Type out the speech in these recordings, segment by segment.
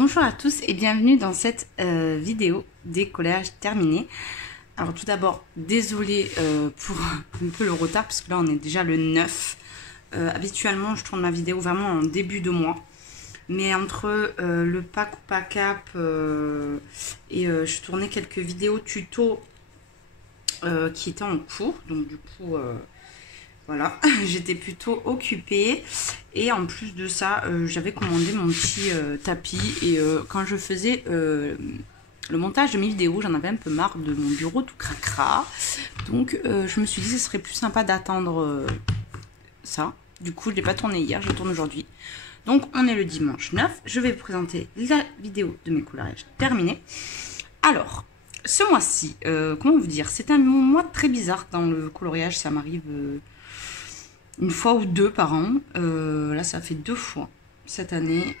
Bonjour à tous et bienvenue dans cette vidéo des collages terminés. Alors tout d'abord, désolée pour un peu le retard parce que là on est déjà le 9. Habituellement je tourne ma vidéo vraiment en début de mois. Mais entre le pack ou pas cap et je tournais quelques vidéos tuto qui étaient en cours. Donc du coup... voilà, j'étais plutôt occupée et en plus de ça, j'avais commandé mon petit tapis et quand je faisais le montage de mes vidéos, j'en avais un peu marre de mon bureau tout cracra. Donc je me suis dit que ce serait plus sympa d'attendre ça. Du coup, je ne l'ai pas tourné hier, je tourne aujourd'hui. Donc on est le dimanche 9, je vais vous présenter la vidéo de mes collages terminés. Alors, ce mois-ci, comment vous dire, c'est un mois très bizarre dans le coloriage, ça m'arrive... une fois ou deux par an, là ça fait 2 fois cette année,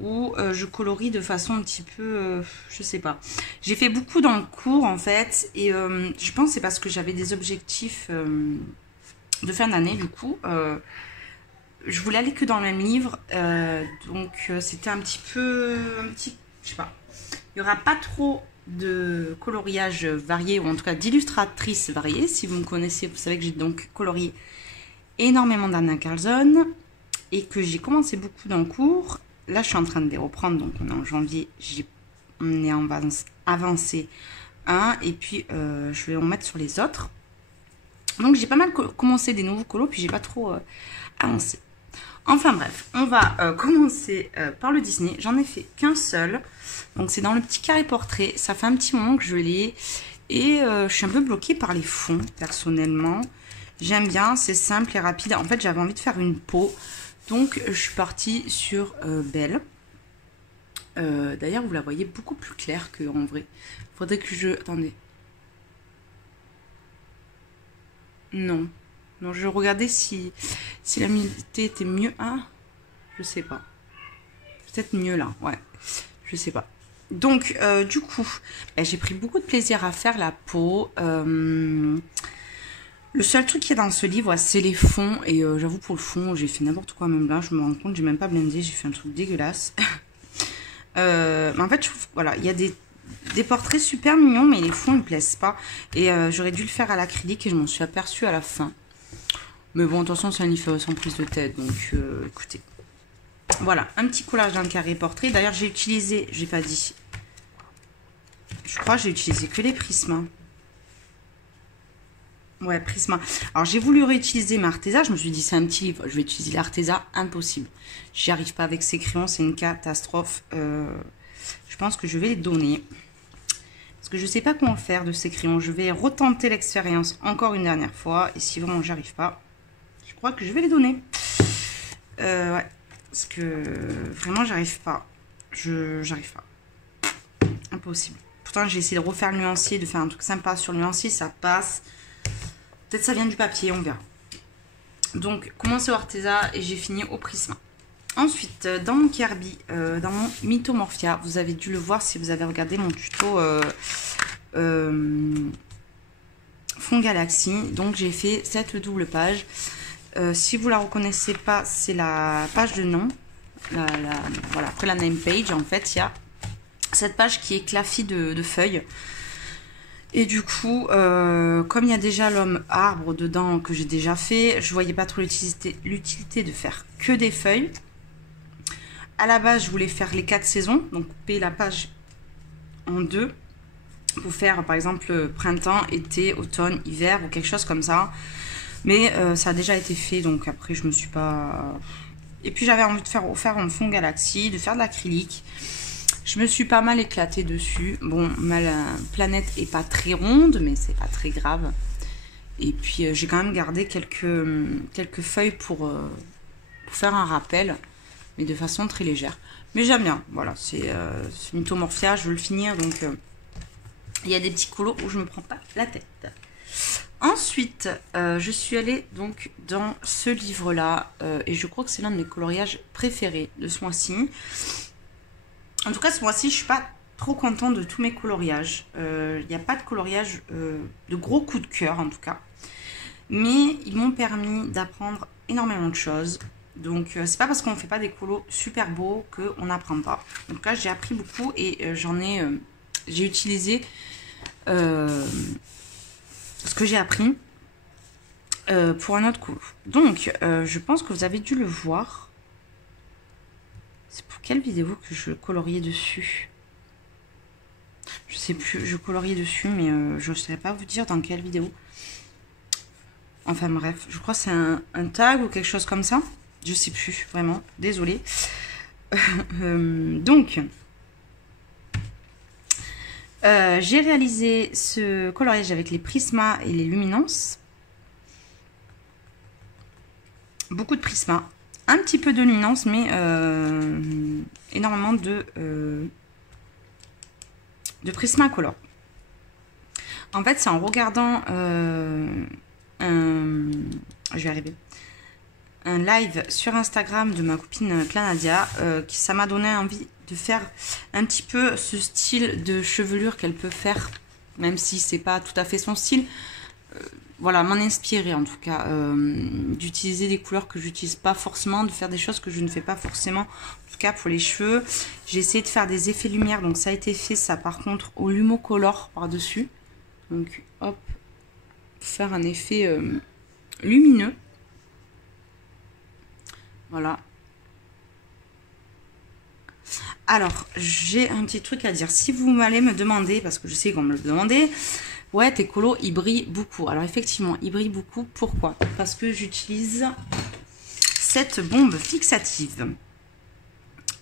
où je colorie de façon un petit peu, je sais pas. J'ai fait beaucoup dans le cours en fait, et je pense que c'est parce que j'avais des objectifs de fin d'année du coup. Je voulais aller que dans le même livre, donc c'était un petit peu, je sais pas. Il n'y aura pas trop de coloriage varié, ou en tout cas d'illustratrices variées. Si vous me connaissez, vous savez que j'ai donc colorié énormément d'Anna Carlson et que j'ai commencé beaucoup dans le cours. Là, je suis en train de les reprendre, donc on est en janvier, on est en avancé 1 et puis je vais en mettre sur les autres. Donc j'ai pas mal commencé des nouveaux colos, puis j'ai pas trop avancé. Enfin bref, on va commencer par le Disney. J'en ai fait qu'un seul, donc c'est dans le petit carré portrait. Ça fait un petit moment que je l'ai et je suis un peu bloquée par les fonds personnellement. J'aime bien, c'est simple et rapide. En fait, j'avais envie de faire une peau. Donc, je suis partie sur Belle. D'ailleurs, vous la voyez beaucoup plus claire qu'en vrai. Faudrait que je... Attendez. Non. Non, je regardais si la luminosité était mieux. Ah, je sais pas. Peut-être mieux là, ouais. Je sais pas. Donc, du coup, j'ai pris beaucoup de plaisir à faire la peau. Le seul truc qu'il y a dans ce livre, c'est les fonds. Et j'avoue, pour le fond, j'ai fait n'importe quoi. Même là, je me rends compte, j'ai même pas blendé. J'ai fait un truc dégueulasse. Mais en fait, je trouve, voilà, il y a des portraits super mignons, mais les fonds, ils me plaisent pas. Et j'aurais dû le faire à l'acrylique et je m'en suis aperçue à la fin. Mais bon, de toute façon, c'est un livre sans prise de tête. Donc, écoutez. Voilà, un petit collage dans le carré portrait. D'ailleurs, j'ai utilisé, j'ai pas dit. Je crois que j'ai utilisé que les prismes. Ouais, Prisma. Alors, j'ai voulu réutiliser ma Arteza. Je me suis dit, c'est un petit livre. Je vais utiliser l'Arteza. Impossible. J'y arrive pas avec ces crayons. C'est une catastrophe. Je pense que je vais les donner. Parce que je sais pas comment faire de ces crayons. Je vais retenter l'expérience encore une dernière fois. Et si vraiment j'arrive pas, je crois que je vais les donner. Ouais. Parce que vraiment, j'arrive pas. J'arrive pas. Impossible. Pourtant, j'ai essayé de refaire le nuancier, de faire un truc sympa sur le nuancier. Ça passe. Peut-être ça vient du papier, on verra. Donc, commencé au Arteza et j'ai fini au Prisma. Ensuite, dans mon Kirby, dans mon Mythomorphia, vous avez dû le voir si vous avez regardé mon tuto Fond Galaxy. Donc, j'ai fait cette double page. Si vous la reconnaissez pas, c'est la page de nom. Voilà, après la name page, en fait, il y a cette page qui est clafie de feuilles. Et du coup, comme il y a déjà l'homme arbre dedans que j'ai déjà fait, je voyais pas trop l'utilité de faire que des feuilles. À la base, je voulais faire les 4 saisons, donc couper la page en 2 pour faire par exemple printemps, été, automne, hiver ou quelque chose comme ça. Mais ça a déjà été fait, donc après je me suis pas... Et puis j'avais envie de faire en fond Galaxy, de faire de l'acrylique. Je me suis pas mal éclatée dessus. Bon, ma planète est pas très ronde, mais c'est pas très grave. Et puis, j'ai quand même gardé quelques feuilles pour faire un rappel, mais de façon très légère. Mais j'aime bien. Voilà, c'est Mythomorphia, je veux le finir, donc il y a des petits colos où je me prends pas la tête. Ensuite, je suis allée donc dans ce livre-là, et je crois que c'est l'un de mes coloriages préférés de ce mois-ci. En tout cas, ce mois-ci, je suis pas trop contente de tous mes coloriages. Il n'y a pas de coloriage de gros coups de cœur, en tout cas. Mais ils m'ont permis d'apprendre énormément de choses. Donc, c'est pas parce qu'on fait pas des colos super beaux qu'on n'apprend pas. En tout cas, j'ai appris beaucoup et j'ai utilisé ce que j'ai appris pour un autre colo. Donc, je pense que vous avez dû le voir. C'est pour quelle vidéo que je coloriais dessus? Je sais plus, je coloriais dessus, mais je ne saurais pas vous dire dans quelle vidéo. Enfin bref, je crois que c'est un tag ou quelque chose comme ça. Je sais plus, vraiment, désolée. Donc, j'ai réalisé ce coloriage avec les prismas et les luminances. Beaucoup de prismas. Un petit peu de luminance, mais énormément de Prismacolor. En fait, c'est en regardant je vais arriver. Un live sur Instagram de ma copine Clanadia ça m'a donné envie de faire un petit peu ce style de chevelure qu'elle peut faire, même si c'est pas tout à fait son style. Voilà, m'en inspirer en tout cas, d'utiliser des couleurs que j'utilise pas forcément, de faire des choses que je ne fais pas forcément, en tout cas pour les cheveux. J'ai essayé de faire des effets lumière, donc ça a été fait ça par contre au Lumocolor par-dessus. Donc hop, faire un effet lumineux. Voilà. Alors, j'ai un petit truc à dire. Si vous allez me demander, parce que je sais qu'on me le demandait, ouais, tes colos, ils brillent beaucoup. Alors, effectivement, ils brillent beaucoup. Pourquoi? Parce que j'utilise cette bombe fixative.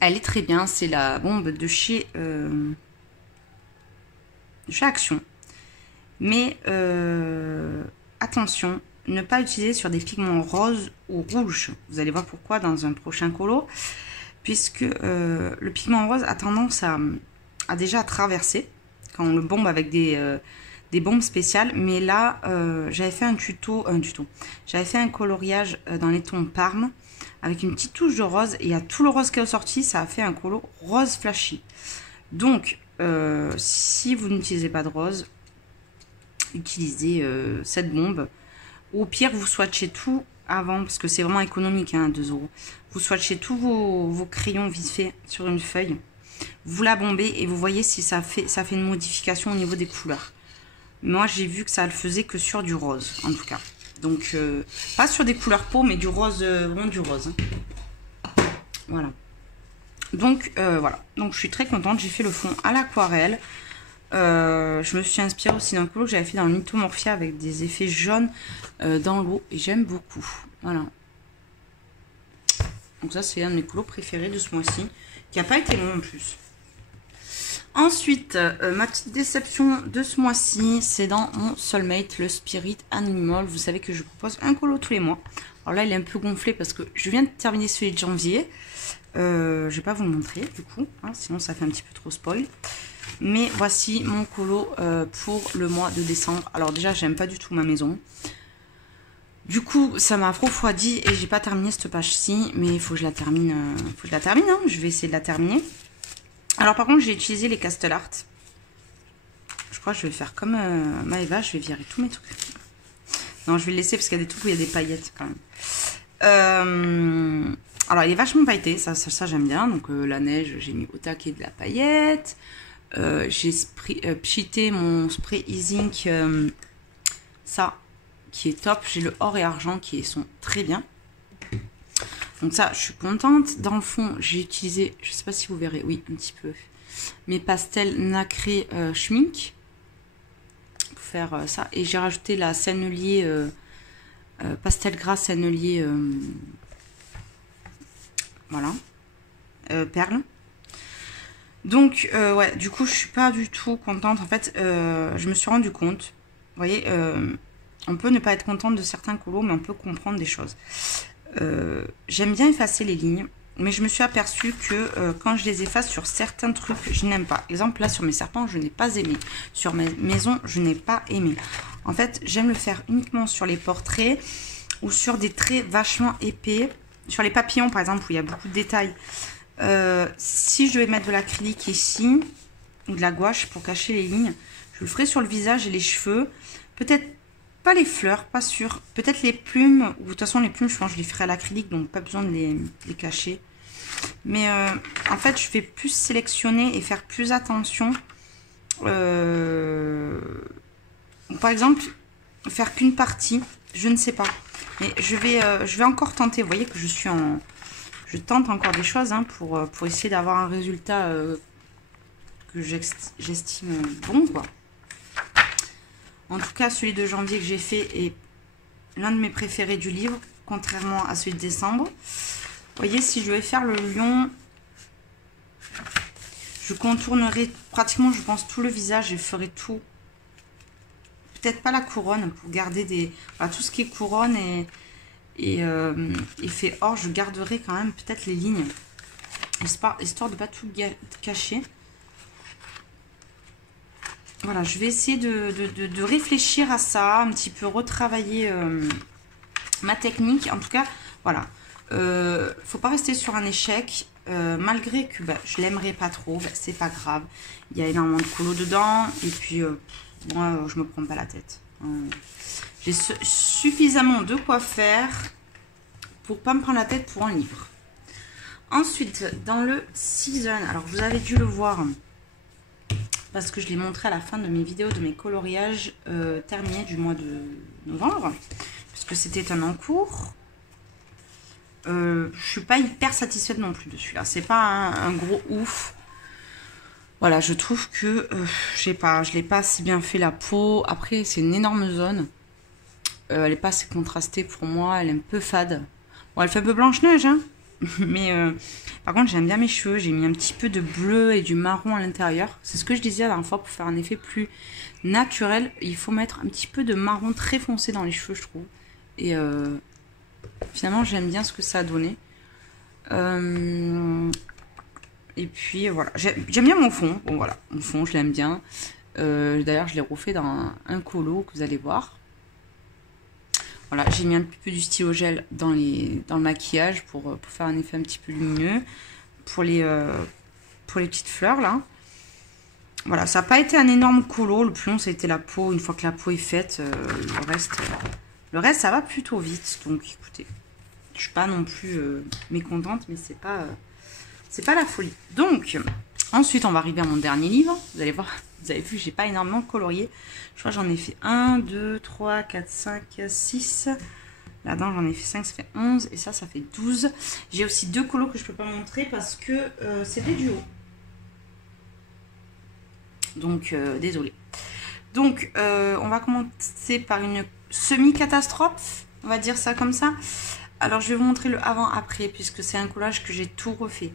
Elle est très bien. C'est la bombe de chez Action. Mais, attention, ne pas utiliser sur des pigments roses ou rouges. Vous allez voir pourquoi dans un prochain colo. Puisque le pigment rose a tendance à déjà traverser quand on le bombe avec des bombes spéciales. Mais là, j'avais fait un tuto. J'avais fait un coloriage dans les tons Parme avec une petite touche de rose. Et il y a tout le rose qui est ressorti. Ça a fait un colo rose flashy. Donc, si vous n'utilisez pas de rose, utilisez cette bombe. Ou au pire, vous swatchez tout avant, parce que c'est vraiment économique, hein, 2 €. Vous swatchez tous vos crayons vite fait sur une feuille. Vous la bombez et vous voyez si ça fait une modification au niveau des couleurs. Moi, j'ai vu que ça le faisait que sur du rose, en tout cas. Donc, pas sur des couleurs peau, mais du rose, vraiment du rose. Voilà. Donc, voilà. Donc, je suis très contente. J'ai fait le fond à l'aquarelle. Je me suis inspirée aussi d'un colo que j'avais fait dans le Mythomorphia avec des effets jaunes dans l'eau. Et j'aime beaucoup. Voilà. Donc ça, c'est un de mes colos préférés de ce mois-ci. Qui n'a pas été long en plus. Ensuite, ma petite déception de ce mois-ci, c'est dans mon Soulmate, le Spirit Animal. Vous savez que je propose un colo tous les mois. Alors là, il est un peu gonflé parce que je viens de terminer celui de janvier. Je vais pas vous le montrer du coup, hein, sinon ça fait un petit peu trop spoil. Mais voici mon colo pour le mois de décembre. Alors déjà, j'aime pas du tout ma maison. Du coup, ça m'a refroidi et j'ai pas terminé cette page-ci. Mais il faut que je la termine. Hein. Je vais essayer de la terminer. Alors par contre, j'ai utilisé les Castle Art. Je crois que je vais faire comme Maëva. Je vais virer tous mes trucs. Non, je vais le laisser parce qu'il y a des trucs où il y a des paillettes quand même. Alors, il est vachement pailleté. Ça j'aime bien. Donc, la neige, j'ai mis au taquet de la paillette. J'ai pchité mon spray e-zinc. Ça, qui est top. J'ai le or et argent qui sont très bien. Donc ça, je suis contente. Dans le fond, j'ai utilisé, je sais pas si vous verrez, oui, un petit peu, mes pastels nacrés schmink pour faire ça. Et j'ai rajouté la sennelier, pastel gras sennelier, voilà, perle. Donc, ouais, du coup, je suis pas du tout contente. En fait, je me suis rendu compte, vous voyez, on peut ne pas être contente de certains colos, mais on peut comprendre des choses. J'aime bien effacer les lignes, mais je me suis aperçue que quand je les efface sur certains trucs, je n'aime pas. Exemple, là sur mes serpents, je n'ai pas aimé. Sur mes maisons, je n'ai pas aimé. En fait, j'aime le faire uniquement sur les portraits ou sur des traits vachement épais. Sur les papillons, par exemple, où il y a beaucoup de détails. Si je vais mettre de l'acrylique ici, ou de la gouache pour cacher les lignes, je le ferai sur le visage et les cheveux. Peut-être pas les fleurs, pas sûr. Peut-être les plumes, ou de toute façon les plumes, je pense que je les ferai à l'acrylique, donc pas besoin de les cacher. Mais en fait, je vais plus sélectionner et faire plus attention. Par exemple, faire qu'une partie, je ne sais pas. Mais je vais encore tenter. Vous voyez que je tente encore des choses hein, pour essayer d'avoir un résultat que j'estime bon, quoi. En tout cas, celui de janvier que j'ai fait est l'un de mes préférés du livre, contrairement à celui de décembre. Vous voyez, si je vais faire le lion, je contournerai pratiquement, je pense, tout le visage et ferai tout. Peut-être pas la couronne, pour garder voilà, tout ce qui est couronne et fait or, je garderai quand même peut-être les lignes, histoire de ne pas tout cacher. Voilà, je vais essayer de réfléchir à ça, un petit peu retravailler ma technique. En tout cas, voilà. Faut pas rester sur un échec. Malgré que je l'aimerais pas trop, c'est pas grave. Il y a énormément de colo dedans. Et puis, moi, je me prends pas la tête. J'ai suffisamment de quoi faire pour pas me prendre la tête pour un livre. Ensuite, dans le Season, alors vous avez dû le voir parce que je l'ai montré à la fin de mes vidéos de mes coloriages terminés du mois de novembre, puisque c'était un en cours. Je suis pas hyper satisfaite non plus de celui-là. C'est pas un gros ouf. Voilà, je trouve que je sais pas, je l'ai pas si bien fait la peau. Après, c'est une énorme zone. Elle est pas assez contrastée pour moi. Elle est un peu fade. Bon, elle fait un peu blanche-neige, hein. Mais par contre, j'aime bien mes cheveux. J'ai mis un petit peu de bleu et du marron à l'intérieur. C'est ce que je disais la dernière fois, pour faire un effet plus naturel. Il faut mettre un petit peu de marron très foncé dans les cheveux, je trouve. Et finalement, j'aime bien ce que ça a donné. Et puis voilà, j'aime bien mon fond. Bon voilà, mon fond, je l'aime bien. D'ailleurs, je l'ai refait dans un colo que vous allez voir. Voilà, j'ai mis un petit peu du stylo gel dans le maquillage pour faire un effet un petit peu lumineux. Pour les petites fleurs là. Voilà, ça n'a pas été un énorme colo. Le plus long, ça a été la peau. Une fois que la peau est faite, le reste, ça va plutôt vite. Donc écoutez, je suis pas non plus mécontente, mais c'est pas la folie. Donc, ensuite, on va arriver à mon dernier livre. Vous allez voir, vous avez vu, j'ai pas énormément colorié. Je crois que j'en ai fait 1, 2, 3, 4, 5, 6. Là-dedans, j'en ai fait 5, ça fait 11. Et ça fait 12. J'ai aussi 2 colos que je peux pas montrer parce que c'est des duos. Donc, désolé. Donc, on va commencer par une semi-catastrophe. On va dire ça comme ça. Alors, je vais vous montrer le avant-après, puisque c'est un collage que j'ai tout refait.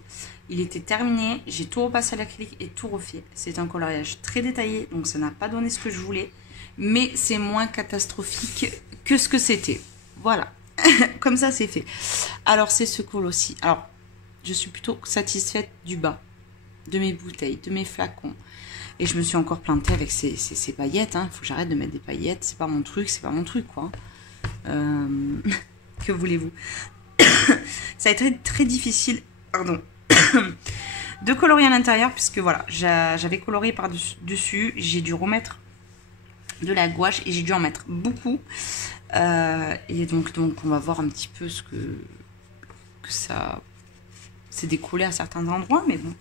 Il était terminé, j'ai tout repassé à l'acrylique et tout refait. C'est un coloriage très détaillé, donc ça n'a pas donné ce que je voulais. Mais c'est moins catastrophique que ce que c'était. Voilà, comme ça c'est fait. Alors, c'est ce col aussi. Alors, je suis plutôt satisfaite du bas, de mes bouteilles, de mes flacons. Et je me suis encore plantée avec ces paillettes. Il faut que j'arrête de mettre des paillettes. C'est pas mon truc, quoi. Que voulez-vous? Ça a été très difficile, pardon, de colorier à l'intérieur, puisque voilà, j'avais coloré par-dessus, j'ai dû remettre de la gouache et j'ai dû en mettre beaucoup. Et donc on va voir un petit peu ce que ça s'est décollé à certains endroits, mais bon.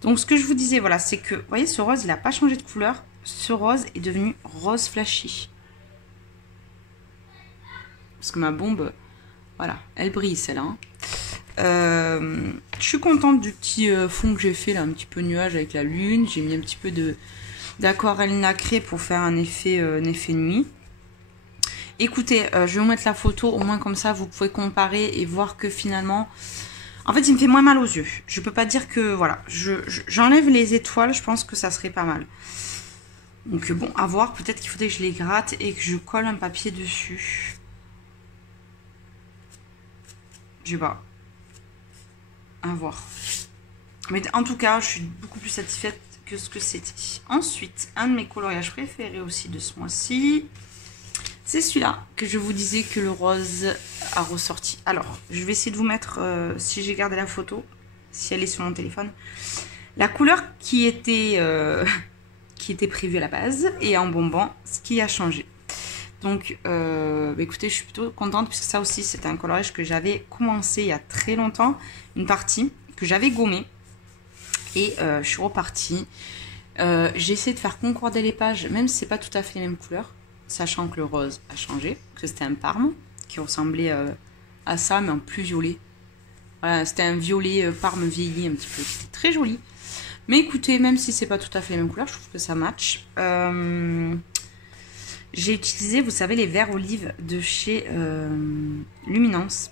Donc ce que je vous disais, voilà, c'est que, vous voyez, ce rose, il n'a pas changé de couleur. Ce rose est devenu rose flashy. Parce que ma bombe, voilà, elle brille celle-là. Je suis contente du petit fond que j'ai fait, là, un petit peu nuage avec la lune. J'ai mis un petit peu d'aquarelle nacrée pour faire un effet nuit. Écoutez, je vais vous mettre la photo, au moins comme ça, vous pouvez comparer et voir que finalement... En fait, il me fait moins mal aux yeux. Je peux pas dire que, voilà, j'enlève les étoiles, je pense que ça serait pas mal. Donc bon, à voir, peut-être qu'il faudrait que je les gratte et que je colle un papier dessus. Je sais pas. À voir. Mais en tout cas, je suis beaucoup plus satisfaite que ce que c'était. Ensuite, un de mes coloriages préférés aussi de ce mois-ci, c'est celui-là que je vous disais que le rose a ressorti. Alors, je vais essayer de vous mettre, si j'ai gardé la photo, si elle est sur mon téléphone, la couleur qui était prévue à la base et en bonbon, ce qui a changé. Donc, écoutez, je suis plutôt contente puisque ça aussi, c'était un coloriage que j'avais commencé il y a très longtemps. Une partie que j'avais gommée. Et je suis repartie. J'ai essayé de faire concorder les pages, même si c'est pas tout à fait les mêmes couleurs. Sachant que le rose a changé, que c'était un parme qui ressemblait à ça, mais en plus violet. Voilà, c'était un violet parme vieilli un petit peu. C'était très joli. Mais écoutez, même si c'est pas tout à fait les mêmes couleurs, je trouve que ça match. J'ai utilisé, vous savez, les verts olives de chez Luminance.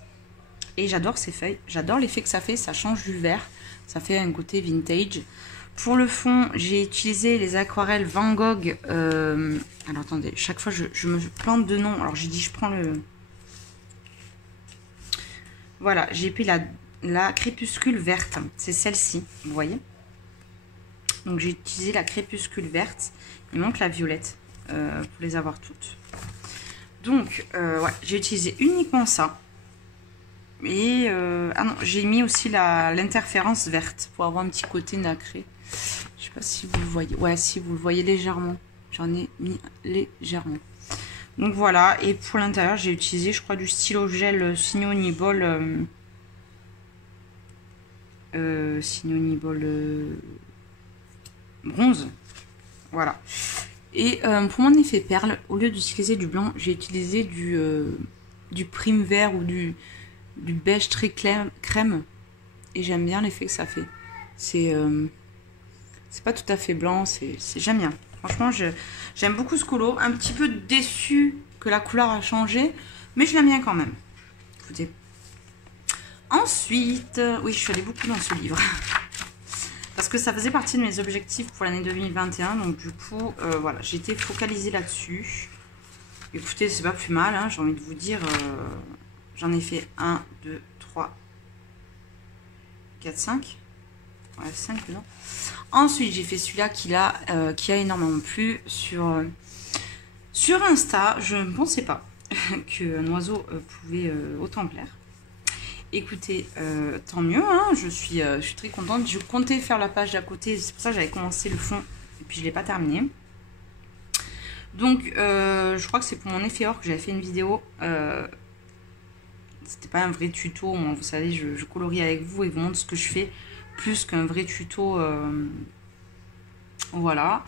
Et j'adore ces feuilles. J'adore l'effet que ça fait. Ça change du vert. Ça fait un côté vintage. Pour le fond, j'ai utilisé les aquarelles Van Gogh. Alors attendez, chaque fois je me plante de nom. Alors j'ai dit, je prends le... Voilà, j'ai pris la crépuscule verte. C'est celle-ci, vous voyez. Donc j'ai utilisé la crépuscule verte. Il manque la violette pour les avoir toutes. Donc, ouais, j'ai utilisé uniquement ça. Et ah non, j'ai mis aussi l'interférence verte pour avoir un petit côté nacré. Je sais pas si vous le voyez. Ouais, si vous le voyez légèrement. J'en ai mis légèrement. Donc voilà. Et pour l'intérieur, j'ai utilisé, je crois, du stylo gel Signonibol. Signonibol bronze. Voilà. Et pour mon effet perle, au lieu d'utiliser du blanc, j'ai utilisé du prime vert ou du beige très crème. Et j'aime bien l'effet que ça fait. C'est pas tout à fait blanc, j'aime bien. Franchement, j'aime beaucoup ce colo. Un petit peu déçu que la couleur a changé, mais je l'aime bien quand même. Écoutez. Ensuite, oui, je suis allée beaucoup dans ce livre. Parce que ça faisait partie de mes objectifs pour l'année 2021. Donc du coup, voilà, j'ai été focalisée là-dessus. Écoutez, c'est pas plus mal, hein, j'ai envie de vous dire. J'en ai fait 1, 2, 3, 4, 5. Ouais, 5 dedans. Ensuite, j'ai fait celui-là qui a énormément plu sur Insta. Je ne pensais pas qu'un oiseau pouvait autant plaire. Écoutez, tant mieux, hein, je suis très contente. Je comptais faire la page d'à côté, c'est pour ça que j'avais commencé le fond et puis je ne l'ai pas terminé. Donc, je crois que c'est pour mon effet or que j'avais fait une vidéo. C'était pas un vrai tuto, moi, vous savez, je colorie avec vous et vous montre ce que je fais, plus qu'un vrai tuto. Voilà.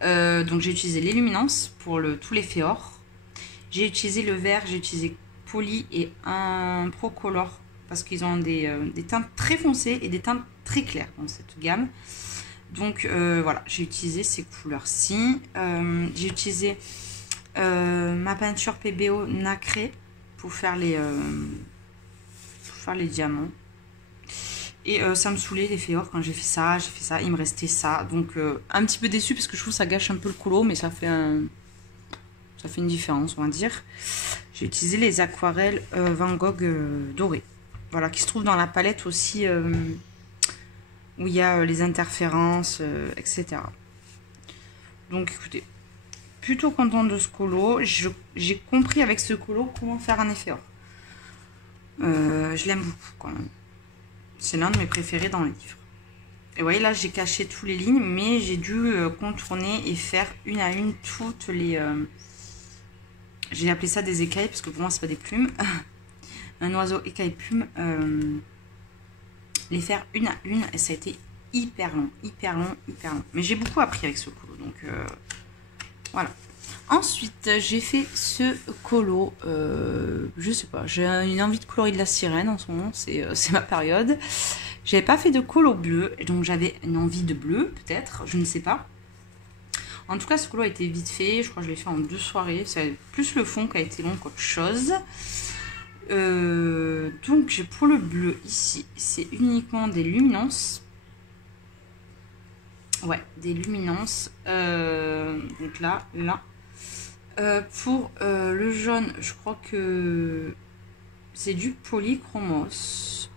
Donc j'ai utilisé les luminances pour tout l'effet or. J'ai utilisé le vert, j'ai utilisé Poly et un Procolor parce qu'ils ont des teintes très foncées et des teintes très claires dans cette gamme. Donc voilà, j'ai utilisé ces couleurs-ci. J'ai utilisé ma peinture PBO nacrée pour faire les diamants. Et ça me saoulait l'effet or quand j'ai fait ça, il me restait ça. Donc un petit peu déçu parce que je trouve que ça gâche un peu le colo, mais ça fait une différence, on va dire. J'ai utilisé les aquarelles Van Gogh dorées. Voilà, qui se trouvent dans la palette aussi où il y a les interférences, etc. Donc écoutez, plutôt contente de ce colo. J'ai compris avec ce colo comment faire un effet or. Je l'aime beaucoup quand même. C'est l'un de mes préférés dans le livre. Et vous voyez là, j'ai caché toutes les lignes, mais j'ai dû contourner et faire une à une toutes les... j'ai appelé ça des écailles, parce que pour moi, c'est pas des plumes. Un oiseau écaille-plume. Les faire une à une, et ça a été hyper long, hyper long, hyper long. Mais j'ai beaucoup appris avec ce colo, donc voilà. Ensuite, j'ai fait ce colo. Je sais pas, j'ai une envie de colorier de la sirène en ce moment, c'est ma période. J'avais pas fait de colo bleu, donc j'avais une envie de bleu, peut-être, je ne sais pas. En tout cas, ce colo a été vite fait, je crois que je l'ai fait en 2 soirées. C'est plus le fond qui a été long qu'autre chose. Donc, pour le bleu, ici, c'est uniquement des luminances. Ouais, des luminances. Donc là. Pour le jaune, je crois que c'est du polychromos.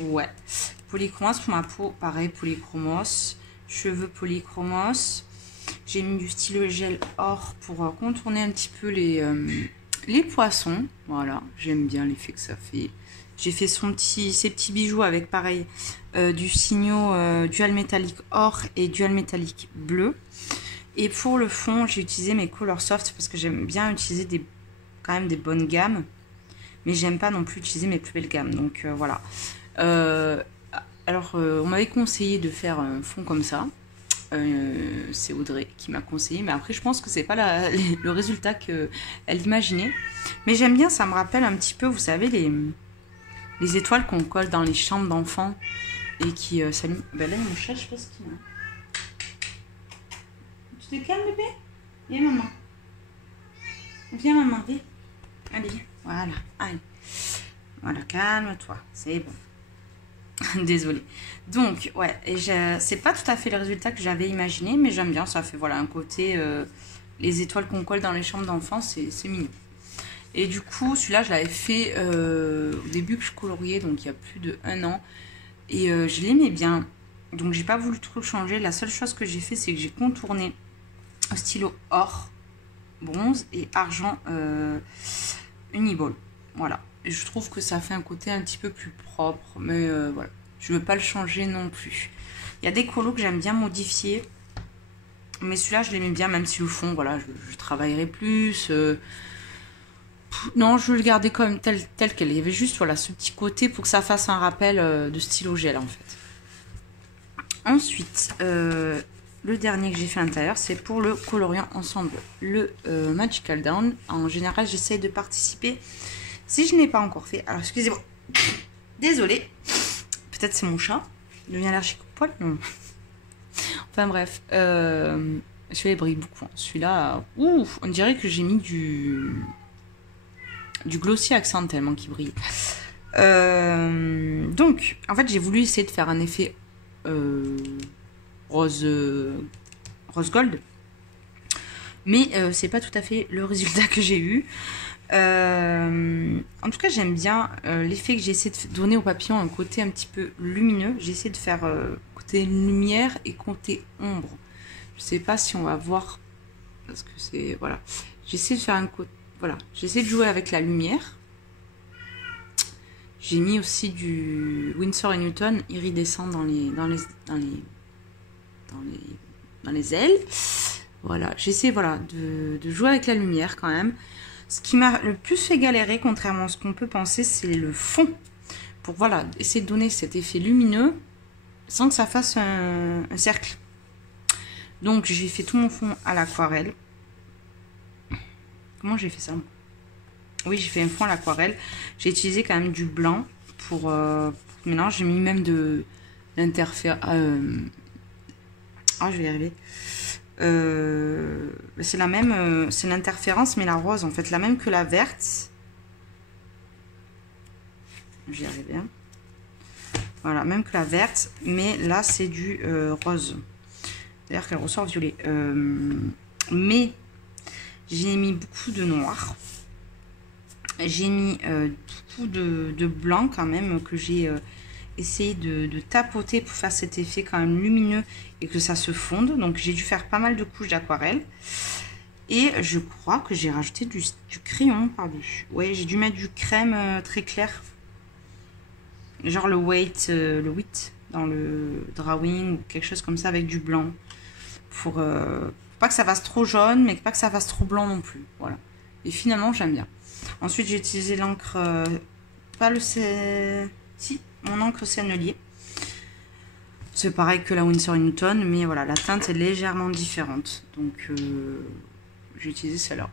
Ouais, polychromos pour ma peau, pareil, polychromos. Cheveux polychromos. J'ai mis du stylo gel or pour contourner un petit peu les poissons. Voilà, j'aime bien l'effet que ça fait. J'ai fait ses petits bijoux avec pareil du signaux dual métallique or et dual métallique bleu. Et pour le fond, j'ai utilisé mes Color Soft parce que j'aime bien utiliser quand même des bonnes gammes. Mais j'aime pas non plus utiliser mes plus belles gammes. Donc voilà. Alors, on m'avait conseillé de faire un fond comme ça. C'est Audrey qui m'a conseillé. Mais après, je pense que c'est pas le résultat qu'elle imaginait. Mais j'aime bien, ça me rappelle un petit peu, vous savez, les étoiles qu'on colle dans les chambres d'enfants. Et qui s'allument. Ben là, mon chat, je sais pas ce qu'il a. Tu te calmes, bébé? Viens, maman. Viens, maman, viens. Allez, voilà. Allez. Voilà, calme-toi. C'est bon. Désolée. Donc, ouais, et c'est pas tout à fait le résultat que j'avais imaginé, mais j'aime bien. Ça fait, voilà, un côté... les étoiles qu'on colle dans les chambres d'enfants, c'est mignon. Et du coup, celui-là, je l'avais fait au début que je coloriais, donc il y a plus d'1 an. Et je l'aimais bien. Donc, j'ai pas voulu trop changer. La seule chose que j'ai fait, c'est que j'ai contourné au stylo or, bronze et argent uniball. Voilà. Et je trouve que ça fait un côté un petit peu plus propre. Mais voilà. Je veux pas le changer non plus. Il y a des colos que j'aime bien modifier. Mais celui-là, je l'aimais bien, même si au fond, voilà, je travaillerai plus. Non, je veux le garder comme tel quel. Il y avait juste voilà, ce petit côté pour que ça fasse un rappel de stylo gel en fait. Ensuite, le dernier que j'ai fait à l'intérieur, c'est pour le coloriant ensemble, le Magical Down. En général, j'essaie de participer. Si je n'ai pas encore fait, alors excusez-moi, désolée, peut-être c'est mon chat, il devient allergique au poil. Non. Enfin bref, je fais les brille beaucoup. Celui-là, ouf, on dirait que j'ai mis du glossy accent tellement qu'il brille. Donc, en fait, j'ai voulu essayer de faire un effet rose gold. Mais c'est pas tout à fait le résultat que j'ai eu. En tout cas, j'aime bien l'effet que j'ai essayé de donner au papillon, un côté un petit peu lumineux. J'ai essayé de faire côté lumière et côté ombre. Je sais pas si on va voir parce que c'est voilà. J'essaie de faire un côté. Voilà, j'essaie de jouer avec la lumière. J'ai mis aussi du Winsor & Newton iridescent dans les ailes. Voilà, j'essaie voilà, de jouer avec la lumière quand même. Ce qui m'a le plus fait galérer, contrairement à ce qu'on peut penser, c'est le fond. Pour voilà, essayer de donner cet effet lumineux sans que ça fasse un cercle. Donc j'ai fait tout mon fond à l'aquarelle. Comment j'ai fait ça? Oui, j'ai fait un fond à l'aquarelle. J'ai utilisé quand même du blanc pour mélange. J'ai mis même de l'interférence. Je vais y arriver. C'est la même, c'est l'interférence, mais la rose en fait, la même que la verte. J'y arrive. Hein. Voilà, même que la verte, mais là c'est du rose. D'ailleurs qu'elle ressort violet. Mais j'ai mis beaucoup de noir. J'ai mis beaucoup de blanc quand même, que j'ai essayé de tapoter pour faire cet effet quand même lumineux et que ça se fonde. Donc j'ai dû faire pas mal de couches d'aquarelle. Et je crois que j'ai rajouté du crayon par-dessus. Ouais, j'ai dû mettre du crème très clair. Genre le white dans le drawing ou quelque chose comme ça avec du blanc. Pour pas que ça fasse trop jaune, mais pas que ça fasse trop blanc non plus. Voilà. Et finalement, j'aime bien. Ensuite, j'ai utilisé l'encre, pas le si, mon encre sennelier. C'est pareil que la Winsor & Newton, mais voilà, la teinte est légèrement différente. Donc, j'ai utilisé celle-là.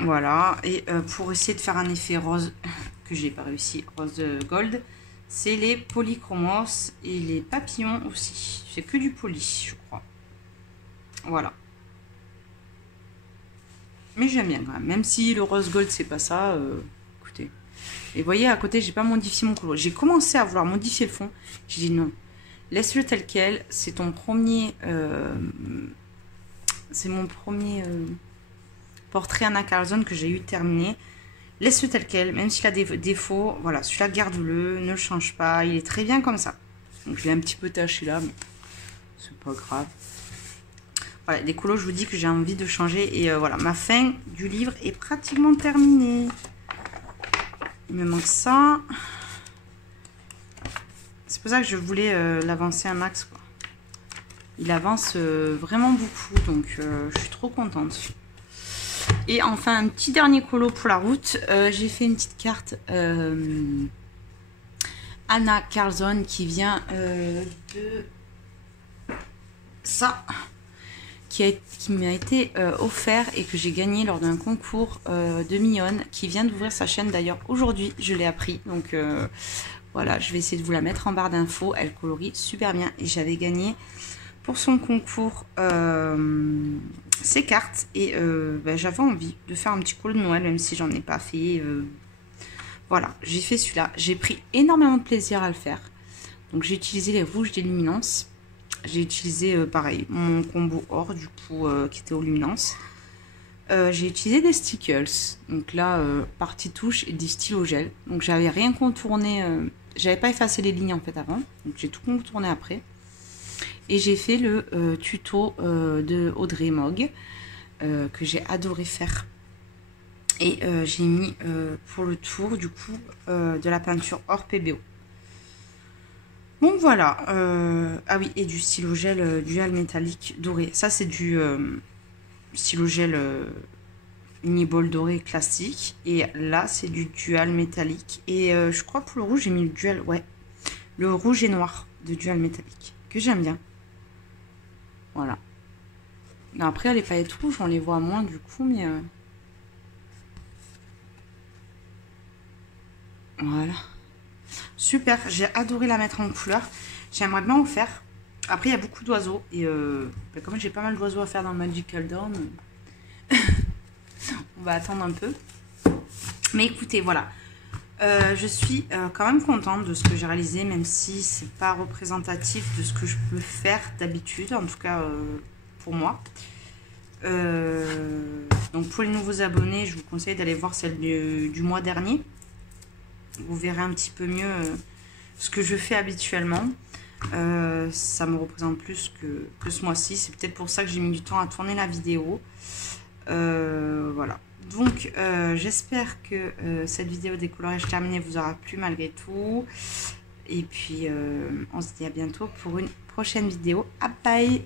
Voilà, et pour essayer de faire un effet rose, que j'ai pas réussi, rose gold, c'est les polychromos et les papillons aussi. C'est que du poly, je crois. Voilà. Mais j'aime bien quand même. Même si le rose gold, c'est pas ça, écoutez. Et vous voyez, à côté, j'ai pas modifié mon couleur. J'ai commencé à vouloir modifier le fond. J'ai dit non. Laisse-le tel quel. C'est ton premier... c'est mon premier portrait Anna Carlson que j'ai eu terminé. Laisse-le tel quel. Même s'il a des défauts, voilà, celui-là, garde-le. Ne le change pas. Il est très bien comme ça. Donc, je l'ai un petit peu taché là, mais c'est pas grave. Voilà, les colos, je vous dis que j'ai envie de changer. Et voilà, ma fin du livre est pratiquement terminée. Il me manque ça. C'est pour ça que je voulais l'avancer un max, quoi. Il avance vraiment beaucoup, donc je suis trop contente. Et enfin, un petit dernier colo pour la route. J'ai fait une petite carte Anna Carlson qui vient de ça, qui m'a été offert et que j'ai gagné lors d'un concours de Mignonne, qui vient d'ouvrir sa chaîne d'ailleurs aujourd'hui, je l'ai appris. Donc voilà, je vais essayer de vous la mettre en barre d'infos. Elle colorie super bien et j'avais gagné pour son concours ces cartes et j'avais envie de faire un petit colo de Noël, même si j'en ai pas fait. Voilà, j'ai fait celui-là. J'ai pris énormément de plaisir à le faire. Donc j'ai utilisé les rouges des luminances. J'ai utilisé pareil mon combo or du coup qui était aux luminances. J'ai utilisé des stickers. Donc là, partie touche et des stylos gel. Donc j'avais rien contourné. J'avais pas effacé les lignes en fait avant. Donc j'ai tout contourné après. Et j'ai fait le tuto de Audrey Mogg que j'ai adoré faire. Et j'ai mis pour le tour du coup de la peinture hors PBO. Donc voilà. Ah oui, et du stylo gel dual métallique doré. Ça c'est du stylo gel uniball doré classique. Et là c'est du dual métallique. Et je crois pour le rouge j'ai mis le dual, ouais, le rouge et noir de dual métallique que j'aime bien. Voilà. Non, après les paillettes rouges on les voit moins du coup, mais voilà. Super, j'ai adoré la mettre en couleur. J'aimerais bien en faire. Après, il y a beaucoup d'oiseaux. Et comme j'ai pas mal d'oiseaux à faire dans Magical Dawn, on va attendre un peu. Mais écoutez, voilà. Je suis quand même contente de ce que j'ai réalisé, même si c'est pas représentatif de ce que je peux faire d'habitude. En tout cas, pour moi. Donc, pour les nouveaux abonnés, je vous conseille d'aller voir celle du mois dernier. Vous verrez un petit peu mieux ce que je fais habituellement. Ça me représente plus que ce mois-ci. C'est peut-être pour ça que j'ai mis du temps à tourner la vidéo. Voilà. Donc, j'espère que cette vidéo des coloriages terminés vous aura plu malgré tout. Et puis, on se dit à bientôt pour une prochaine vidéo. Bye bye!